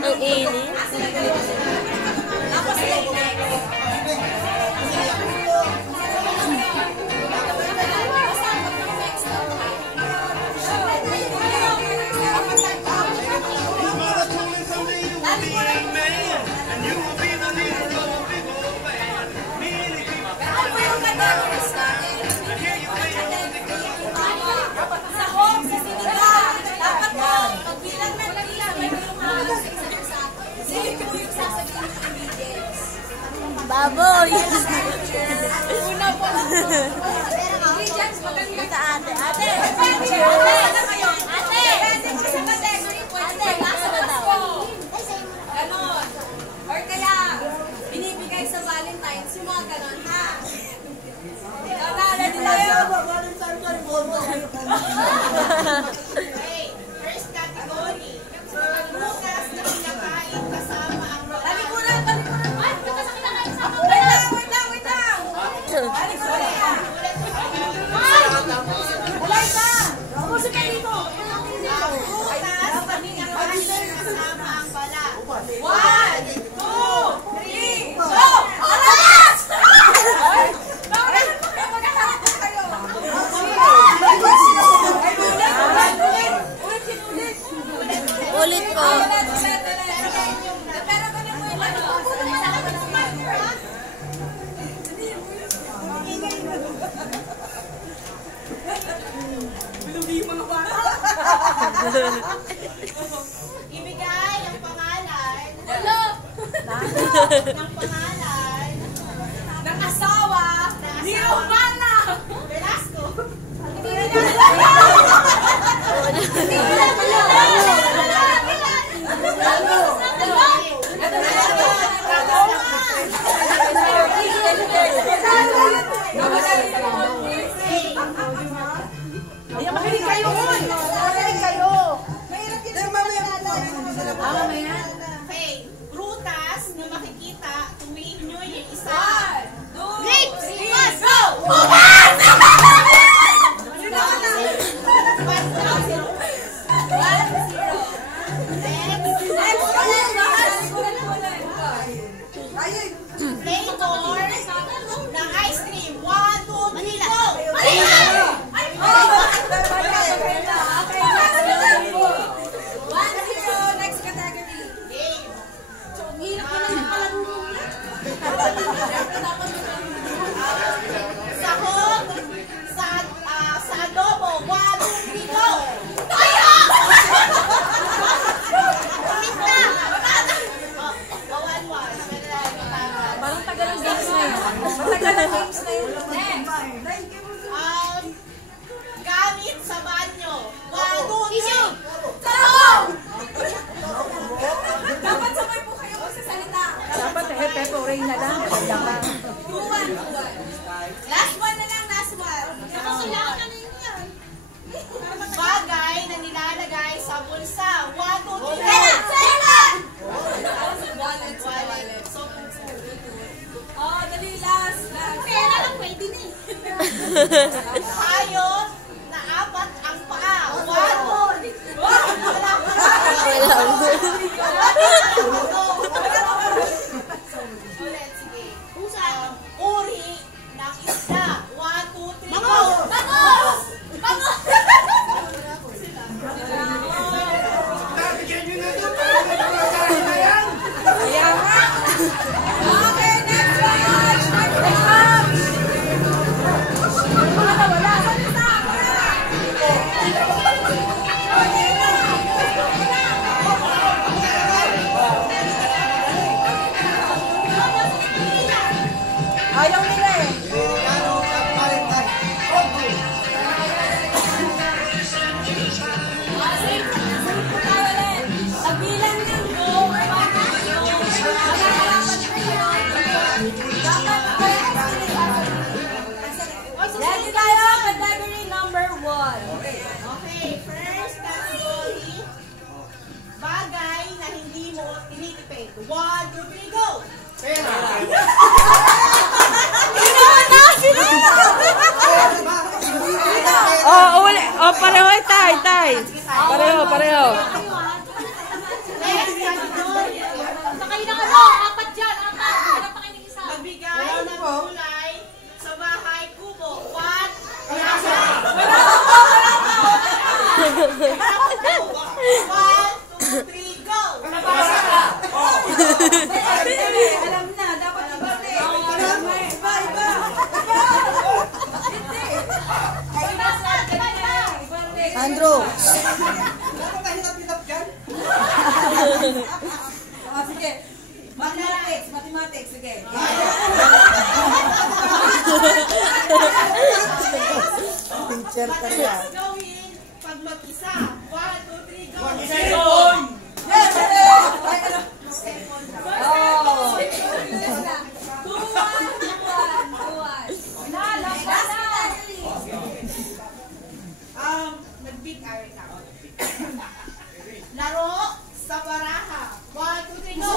Ang init. Baboy! Una po! Ingredients, maganda sa ate. Ate! Ate! Ganon. Or kaya, binibigay sa Valentine's yung mga ganon, ha? Kakala nila yun! Okay, first category. Bukas na pinakain kasama ang Talikuran! Talikuran! Ay! Bukas na pinakain kasama ang Wait lang! Wala ka! Puso ka dito! Bukas na pinakain kasama ang bala. 1, 2, 3, go! Alas! Ulit ko. Ibigay ang pangalan ng asawa ni Romana Velasco. Mahilig kayo nun! Mahilig kayo! Mahirap yun ang mamaya. Okay, prutas na makikita tuwing nyo yung isa. 1, 2, grapes! Go! Bukas! 1-0. Flavor ng ice cream. 1, 2, 3, go! Manila! 1-0. Next category. Game. Sahog sa adobo. 1, 2, 3, go! Tayo! Pita! Bawan-wan. Parang tagal ang games na yun. Matagal ang games na yun. Gamit sa banyo. 1, 2, 3. Sahog! Dapat sabay po kayo magsasalita. Dapat Pepe Ray na lang. 2-1. Last one na lang, last one. Nakasulangan na yun yan. Bagay na nilalagay sa bulsa. 1, 2, 3. Pera! Wallet. So, oh, dali, last. Pera lang, pwede na eh. Hayop na 4 ang paa. 1, 2, 3. Ulit, sige. Uri ng isda. 1, 2, 3, go! Bangus! Bangus! Okay, next one! Next one! Wala! Ayaw nila eh. Sabilan ng go. Ready tayo. Category number 1. Okay, first category. Bagay na hindi mo tinitipid. 1, 2, 3, go! Pera! Sino na? pareho. Tay. Pareho. Kayo na ano, apat dyan, apat. Wala pa kayo ng isa. Magbigay ng kulay sa bahay kubo. 1, 2, 3, go! Alam na, dapat iba. Andrew. Sige. Mathematics, sige. Teacher ka Madalas siya. gawin pag mag-isa. 1, 2, 3, go! Nag-big eye ka. Laro sa baraha. 1, 2, 3, go!